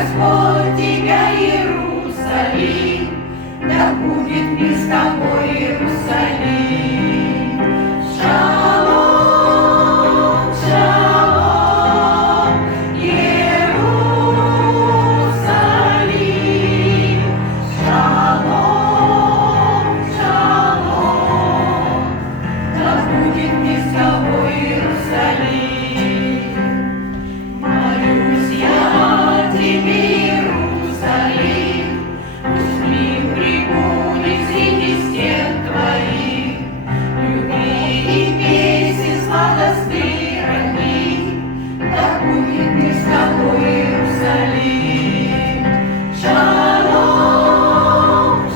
Господь тебя, Иерусалим, да будет мир с тобой, Иерусалим. Шалом, шалом, Иерусалим. Шалом, шалом, да будет мир с тобой, Иерусалим. Молюсь я тебе, Иерусалим, пусть мир прибудет среди стен твоих. Любви и песен сладостных родник, да будет мир с тобой, Иерусалим. Шалом,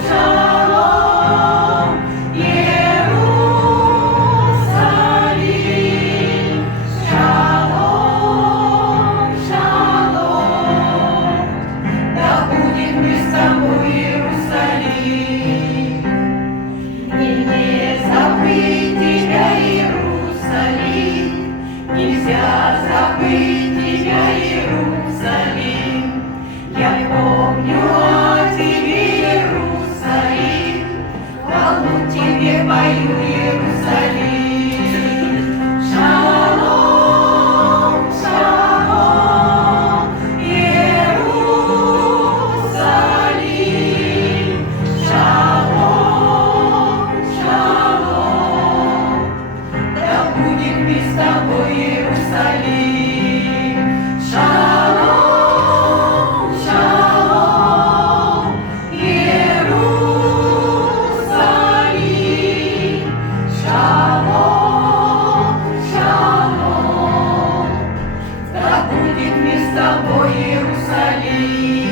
шалом, Иерусалим. Шалом, шалом, да будет мир с тобой, Иерусалим. И не забыть тебя, Иерусалим, нельзя забыть тебя, Иерусалим. Я помню о тебе, Иерусалим, хвалу тебе пою, Иерусалим. Шалом, шалом, Иерусалим. Шалом, шалом, да будет мир с тобой, Иерусалим. Шалом, шалом, Иерусалим. Шалом, шалом, да будет мир с тобой, Иерусалим.